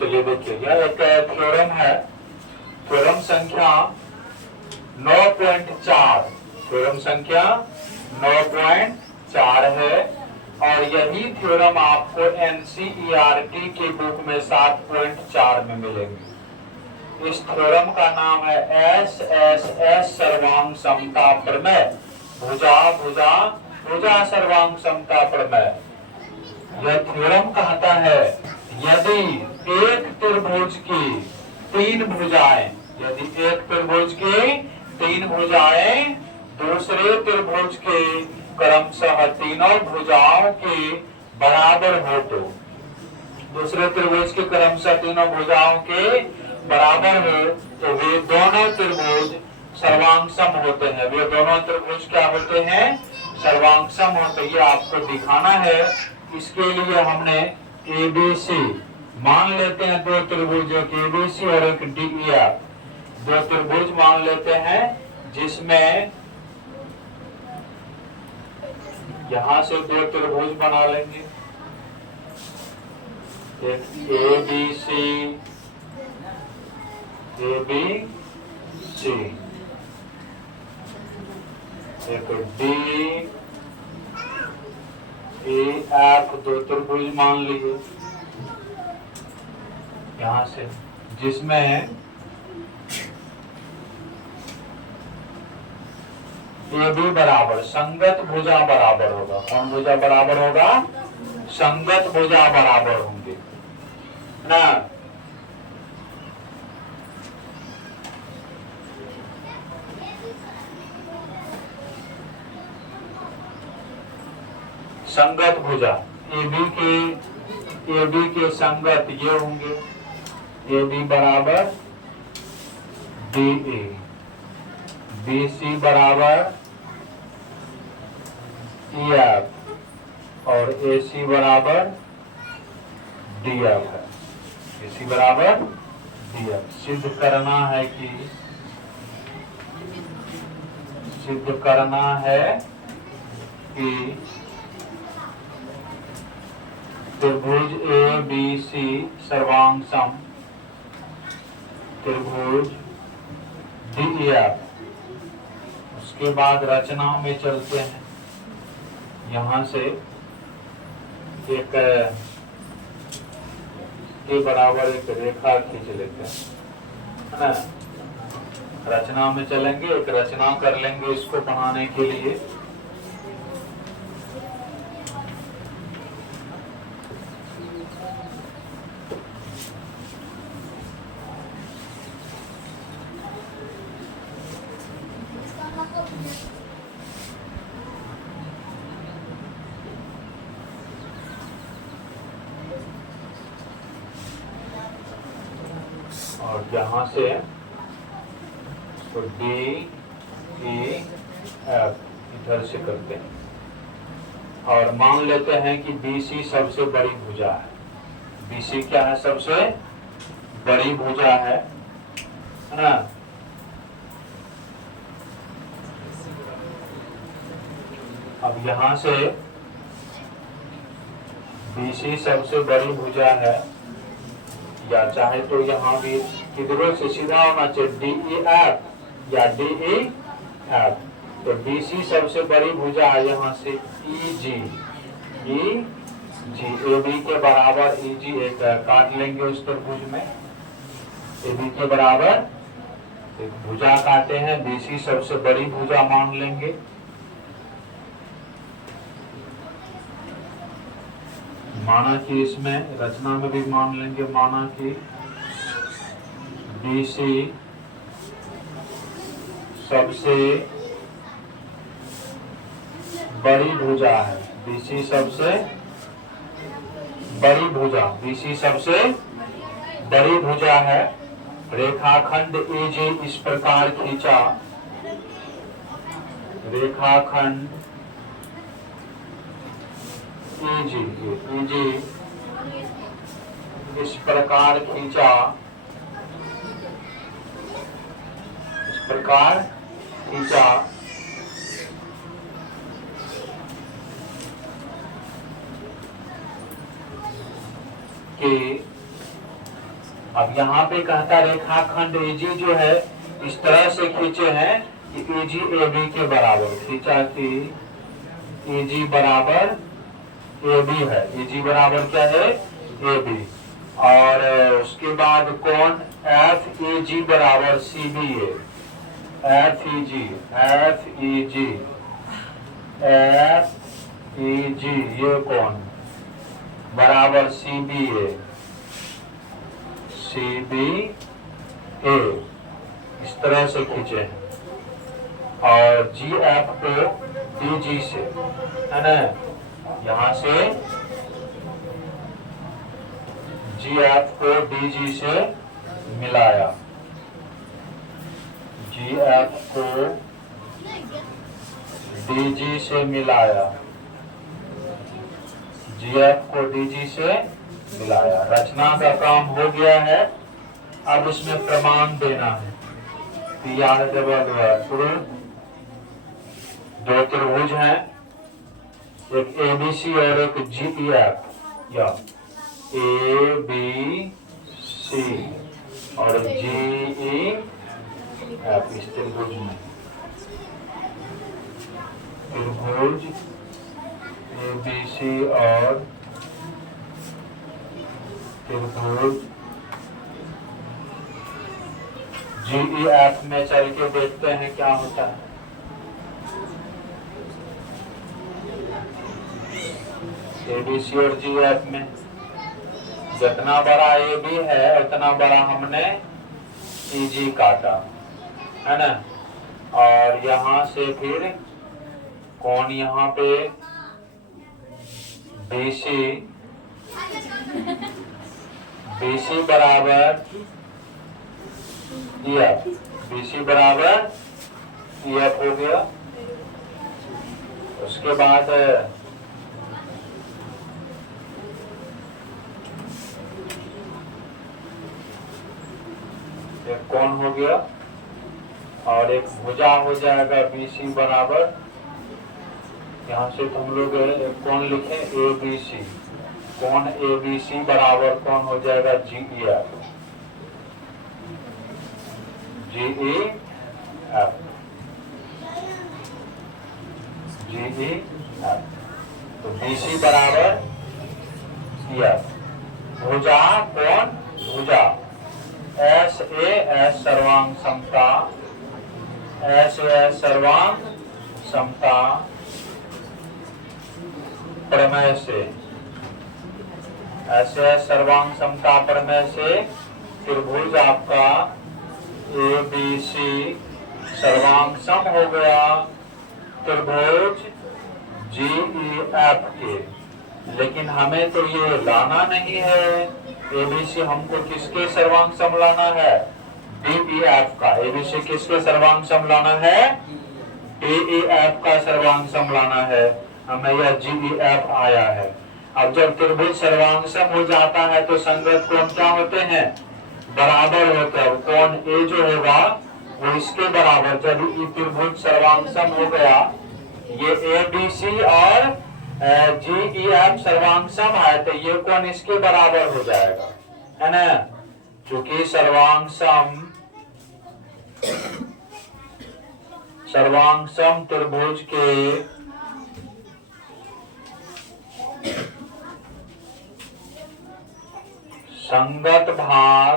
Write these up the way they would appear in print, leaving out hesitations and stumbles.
चलिए देखिए, यह एक थ्योरम है, थ्योरम संख्या 9.4, थ्योरम संख्या 9.4 है। और यही थ्योरम आपको एनसीईआरटी के बुक में 7.4 में मिलेंगे। इस थ्योरम का नाम है एस सर्वांग समता प्रमेय, भुजा भुजा भुजा सर्वांग समता प्रमेय। यह थ्योरम कहता है यदि एक त्रिभुज की तीन भुजाएं, यदि एक त्रिभुज की तीन भुजाएं दूसरे त्रिभुज के क्रमशः तीनों भुजाओं के बराबर हो, तो दूसरे त्रिभुज के क्रमशः तीनों भुजाओं के बराबर हो तो वे दोनों त्रिभुज सर्वांगसम होते हैं। वे दोनों त्रिभुज क्या होते हैं? सर्वांगसम होते। ये आपको दिखाना है। इसके लिए हमने एबीसी मान लेते हैं, दो त्रिभुज, एक एबीसी और एक डीईएफ, दो त्रिभुज मान लेते हैं, जिसमें यहां से दो त्रिभुज बना लेंगे, एक एबीसी एबीसी, एक डी एफ, दो त्रिभुज मान लीजिए यहां से, जिसमें ये भी बराबर संगत भुजा बराबर होगा। कौन भुजा बराबर होगा? संगत भुजा बराबर होंगे ना। संगत भुजा AB के संगत ये होंगे, AB बराबर DA, BC बराबर EF और AC बराबर DF है। AC बराबर DF। सिद्ध करना है कि त्रिभुज ABC सर्वांगसम त्रिभुज DEF। उसके बाद रचना में चलते हैं। यहां से एक के बराबर एक रेखा खींच लेते हैं, है ना। रचना में चलेंगे, एक रचना कर लेंगे इसको बनाने के लिए। और यहां से तो D E F इधर से करते हैं और मान लेते हैं कि BC सबसे बड़ी भुजा है। BC क्या है? सबसे बड़ी भुजा है ना। अब यहां से BC सबसे बड़ी भुजा है, या चाहे तो यहाँ भी किधरों से सीधा होना चाहिए DEF या DEF। तो BC सबसे बड़ी भुजा है, यहाँ से EG AB के बराबर EG एक काट लेंगे उस त्रिभुज में। AB के बराबर एक भुजा काटे हैं, BC सबसे बड़ी भुजा मान लेंगे। माना कि इसमें रचना में भी मान लेंगे, माना कि BC सबसे बड़ी भुजा है, BC सबसे बड़ी भुजा, BC सबसे बड़ी भुजा है। रेखाखंड AG इस प्रकार खींचा, रेखाखंड EG इस प्रकार खींचा, इस प्रकार खींचा कि अब यहाँ पे कहता रेखाखंड एजी जो है इस तरह से खींचे हैं कि एजी ए बी के बराबर, खींचा कि एजी बराबर ए बी है, एजी बराबर क्या है ए बी, और उसके बाद कोण एफ ई जी बराबर सी बी ए, एफ ई जी ये कोण बराबर सी बी ए, इस तरह से खींचे हैं, और जी एफ को डी जी से, है ना, यहां से जी एफ को डी जी से मिलाया, जी एफ को डी जी से मिलाया, जी एफ को डी जी से मिलाया। रचना का काम हो गया है, अब इसमें प्रमाण देना है। दो त्रिभुज हैं, एक एबीसी और एक जीईएफ, या ए बी सी और जीईएफ, इस त्रिभुज में त्रिभुज एबीसी और त्रिभुज जीईएफ में चल के देखते हैं क्या होता है। एबीसी और जीईएफ में जितना बड़ा ए बी है उतना बड़ा हमने ईजी काटा, है ना, और यहाँ से फिर कौन यहाँ पे बीसी बराबर EF, BC बराबर EF हो गया। उसके बाद एक कोण हो गया और एक भुजा हो जाएगा BC बराबर, यहाँ से तुम लोग एक कोण लिखे ABC, कोण ABC बराबर कौन हो जाएगा GEF, GEF, तो BC बराबर EF, भुजा कोण भुजा SAS सर्वांग समता, SAS सर्वांग समता प्रमेय से, SAS सर्वांग समता प्रमेय से त्रिभुज आपका ABC सर्वांग सम हो गया त्रिभुज GEF के। लेकिन हमें तो ये लाना नहीं है, ABC हमको किसके सर्वांग सम लाना है, DEF का। ABC किसके सर्वांग सम लाना है, DEF का सर्वांग सम लाना है, हमें यह GEF आया है। अब जब त्रिभुज सर्वांग सम हो जाता है तो संगत कोण क्या होते हैं, बराबर होते हैं। कोण A जो होगा वो इसके बराबर, जब ये त्रिभुज सर्वांग सम हो गया, ये ABC और GEF सर्वांग सम है तो ये कोण इसके बराबर हो जाएगा, है ना, क्योंकि सर्वांग सम त्रिभुज के संगत भाग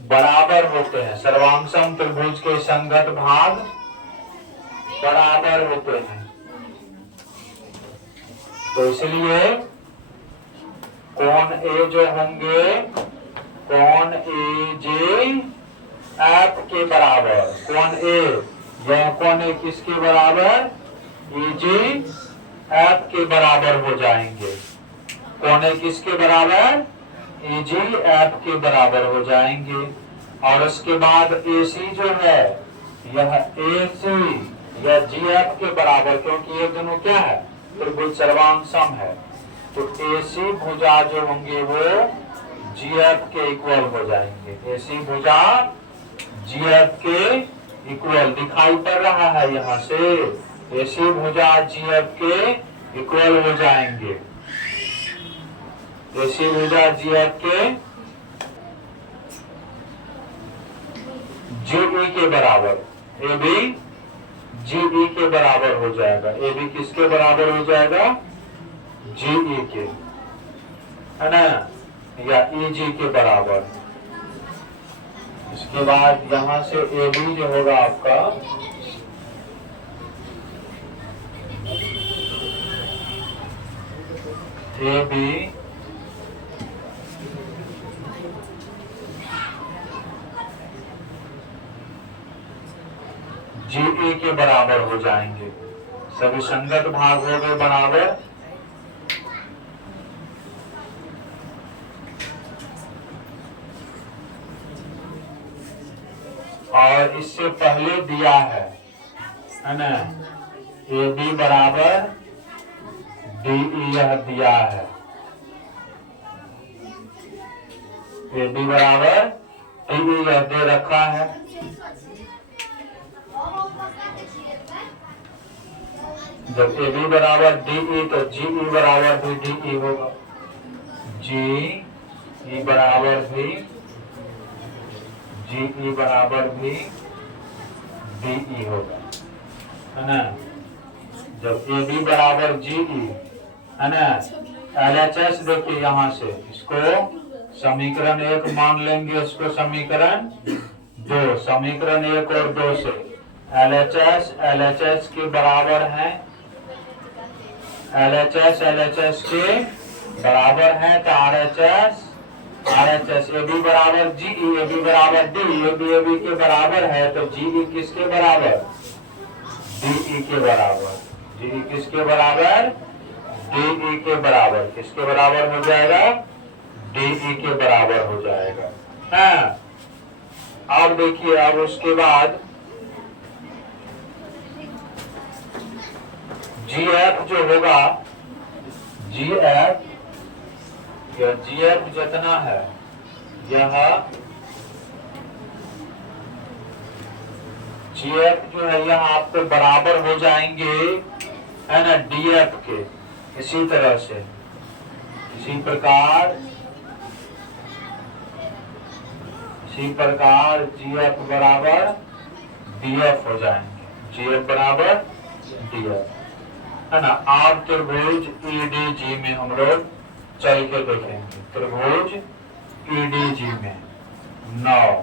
बराबर होते हैं, सर्वांगसम त्रिभुज के संगत भाग बराबर होते हैं। तो इसलिए कोण A जो होंगे कोण AGF के बराबर, कोण A यह कोण A किसके बराबर, EGF के बराबर हो जाएंगे। कोण A किसके बराबर, EGF के बराबर हो जाएंगे। और उसके बाद AC जो है यह AC या GF के बराबर, क्योंकि ये दोनों क्या है, त्रिभुज सर्वांग सम है, तो AC भुजा जो होंगे वो GF के इक्वल हो जाएंगे। AC भुजा GF के इक्वल दिखाई पड़ रहा है यहाँ से, ऐसी भुजा GF के इक्वल हो जाएंगे, ऐसी भुजा GF के GE के बराबर, AB GE के बराबर हो जाएगा। AB किसके बराबर हो जाएगा? GE के, है ना, या EG के बराबर। इसके बाद यहां से AB जो होगा आपका AB GE के बराबर हो जाएंगे। सभी संगत भाग हो गए बराबर। और इससे पहले दिया है ना, AB बराबर DE, यह दिया है AB बराबर DE, यह दे रखा है। जब AB बराबर DE तो GE बराबर भी DE होगा, GE बराबर भी GE बराबर भी DE होगा, है ना। जब AB बराबर GE, है ना, LHS देखिए यहाँ से इसको समीकरण 1 मान लेंगे, इसको समीकरण 2, समीकरण 1 और 2 से LHS के बराबर है, LHS के बराबर है तो RHS AB बराबर GE, AB बराबर D, AB के बराबर है तो GE किसके बराबर? DE के बराबर। GE किसके बराबर? DE के बराबर। किसके बराबर हो जाएगा? DE के बराबर हो जाएगा। हाँ, अब देखिए, अब उसके बाद GF जो होगा, GF जितना है यह GF जो है यह आपको बराबर हो जाएंगे, है ना, DF के। इसी तरह से इसी प्रकार GF बराबर DF हो जाएंगे, GF बराबर DF, है ना। आप त्रिभुज EDG में हम लोग चल के देखेंगे। त्रिभुज EDG में 9,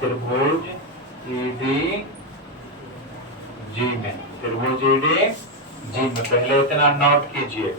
त्रिभुज EDG में, त्रिभुज EDG में पहले इतना नोट कीजिए।